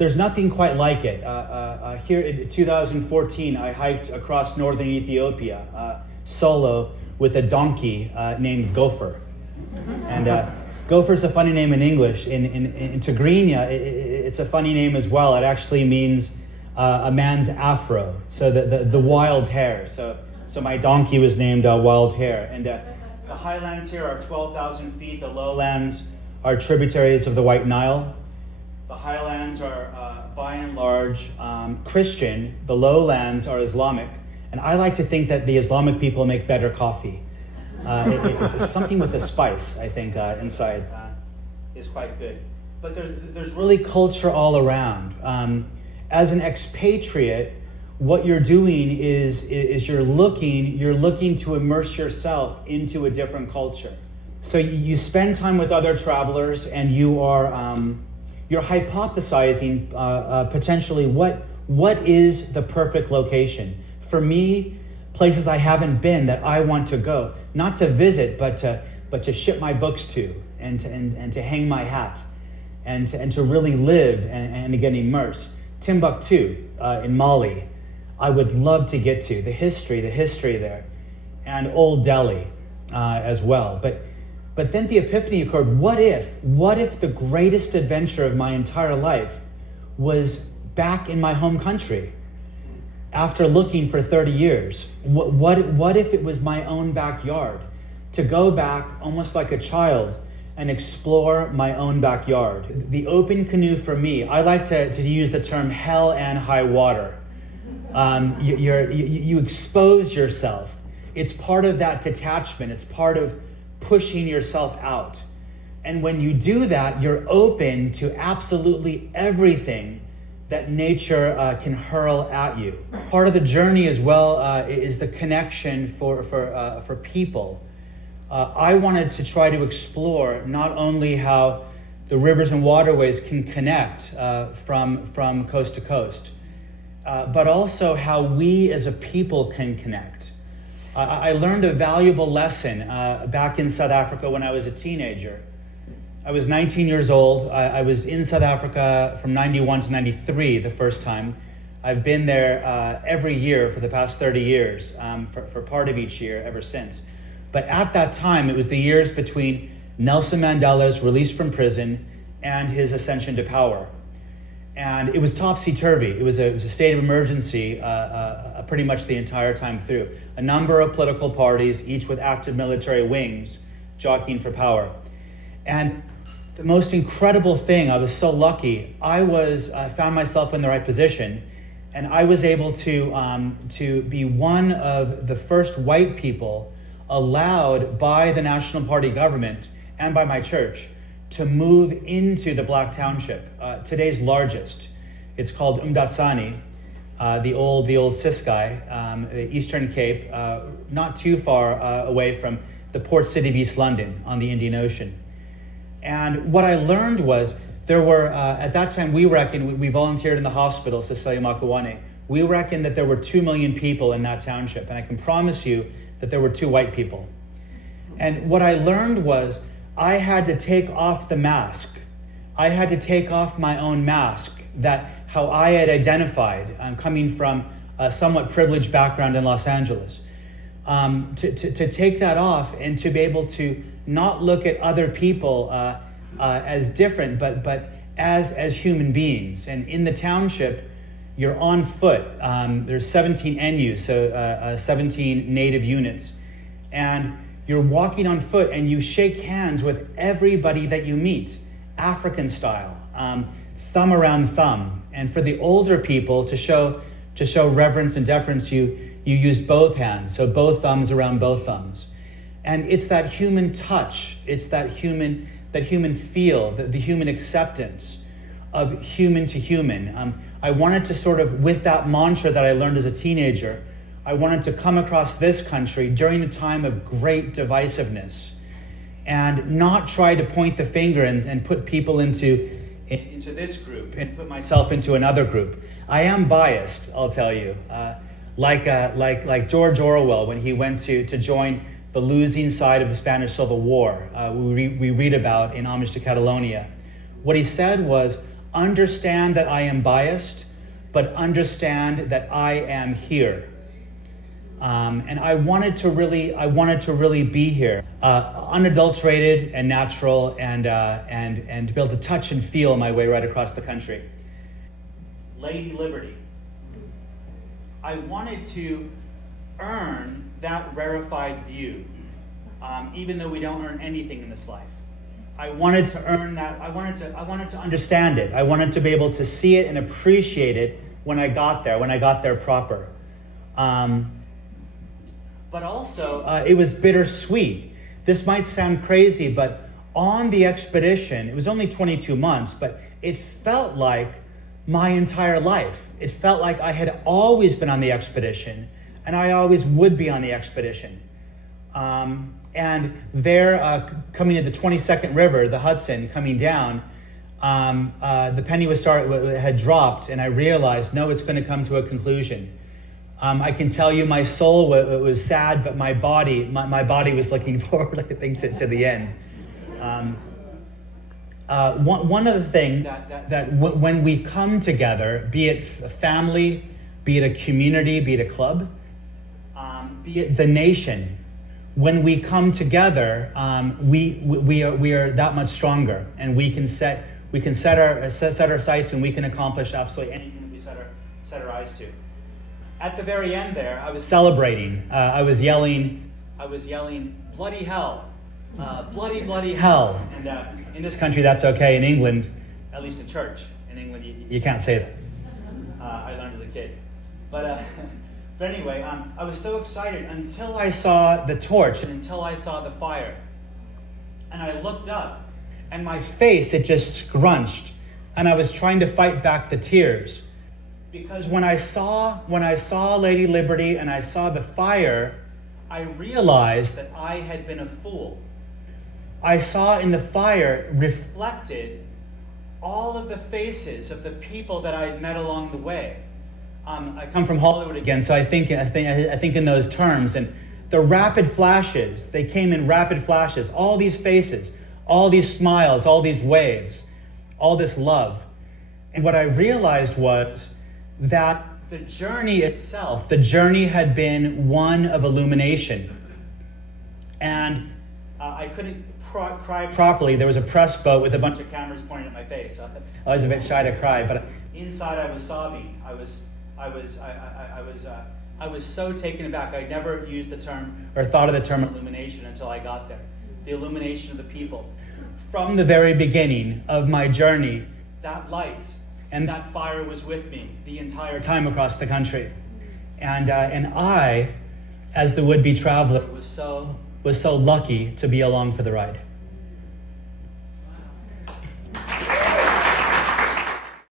There's nothing quite like it. Here in 2014, I hiked across northern Ethiopia solo with a donkey named Gopher. And Gopher's a funny name in English. In Tigrinya, it's a funny name as well. It actually means a man's afro, so the wild hair. So my donkey was named Wild Hair. And the highlands here are 12,000 feet. The lowlands are tributaries of the White Nile. The highlands are, by and large, Christian. The lowlands are Islamic. And I like to think that the Islamic people make better coffee. It's something with the spice, I think, inside is quite good. But there's really culture all around. As an expatriate, what you're doing is you're looking to immerse yourself into a different culture. So you spend time with other travelers, and you're hypothesizing potentially what is the perfect location. For me, places I haven't been that I want to go, not to visit, but to ship my books to, and to hang my hat, and to really live and to get immersed. Timbuktu in Mali, I would love to get to. The history there, and Old Delhi as well. But then the epiphany occurred. What if the greatest adventure of my entire life was back in my home country? After looking for 30 years, what if it was my own backyard? To go back almost like a child and explore my own backyard. The open canoe for me, I like to use the term hell and high water. You expose yourself. It's part of that detachment. It's part of pushing yourself out. And when you do that, you're open to absolutely everything that nature can hurl at you. Part of the journey as well is the connection for people. I wanted to try to explore not only how the rivers and waterways can connect from coast to coast, but also how we as a people can connect. I learned a valuable lesson back in South Africa when I was a teenager. I was 19 years old. I was in South Africa from 91 to 93 the first time. I've been there every year for the past 30 years, for part of each year ever since. But at that time, it was the years between Nelson Mandela's release from prison and his ascension to power. And it was topsy-turvy. It was a state of emergency pretty much the entire time through. A number of political parties, each with active military wings, jockeying for power. And the most incredible thing, I was so lucky, I found myself in the right position, and I was able to be one of the first white people allowed by the National Party government and by my church to move into the Black Township, today's largest. It's called Umdatsani, the old Ciskei, the Eastern Cape, not too far away from the port city of East London on the Indian Ocean. And what I learned was there were, at that time we volunteered in the hospital, Cecilia Makawane. We reckoned that there were 2 million people in that township, and I can promise you that there were 2 white people. And what I learned was I had to take off the mask. I had to take off my own mask, that how I had identified, coming from a somewhat privileged background in Los Angeles, to take that off and to be able to not look at other people as different, but as human beings. And in the township, you're on foot. There's 17 NU, so 17 native units. And you're walking on foot and you shake hands with everybody that you meet, African style, thumb around thumb. And for the older people, to show reverence and deference, you use both hands, so both thumbs around both thumbs. And it's that human touch, it's that human feel, the human acceptance of human to human. I wanted to sort of, with that mantra that I learned as a teenager, I wanted to come across this country during a time of great divisiveness and not try to point the finger and put people into this group and put myself into another group. I am biased, I'll tell you. Like George Orwell, when he went to join the losing side of the Spanish Civil War, we read about in Homage to Catalonia. What he said was, understand that I am biased, but understand that I am here. And I wanted to really be here, unadulterated and natural, and to be able to touch and feel my way right across the country. Lady Liberty. I wanted to earn that rarefied view, even though we don't earn anything in this life. I wanted to earn that. I wanted to understand it. I wanted to be able to see it and appreciate it when I got there proper. But also, it was bittersweet. This might sound crazy, but on the expedition, it was only 22 months, but it felt like my entire life. It felt like I had always been on the expedition, and I always would be on the expedition. And there, coming to the 22nd River, the Hudson, coming down, the penny had dropped, and I realized, no, it's going to come to a conclusion. I can tell you my soul was sad, but my body was looking forward, I think, to the end. One other thing that when we come together, be it a family, be it a community, be it a club, be it the nation, when we come together, we are that much stronger, and we can set our sights, and we can accomplish absolutely anything that we set our eyes to. At the very end there, I was celebrating. I was yelling, bloody hell. Bloody hell. And in this country, that's okay. In England, at least in church, in England, you can't say that. I learned as a kid. But anyway, I was so excited until I saw the torch and until I saw the fire. And I looked up, and my face, it just scrunched. And I was trying to fight back the tears. Because when I saw Lady Liberty and I saw the fire, I realized that I had been a fool. I saw in the fire reflected all of the faces of the people that I had met along the way. I come from Hollywood again, so I think in those terms. And the rapid flashes, they came in rapid flashes. All these faces, all these smiles, all these waves, all this love. And what I realized was that the journey itself, the journey had been one of illumination. And I couldn't cry properly. There was a press boat with a bunch of cameras pointing at my face. So I was a bit shy to cry, but inside I was sobbing. I was so taken aback. I never used the term or thought of the term illumination until I got there. The illumination of the people. From the very beginning of my journey, that light and that fire was with me the entire time across the country. And I, as the would-be traveler, was so lucky to be along for the ride.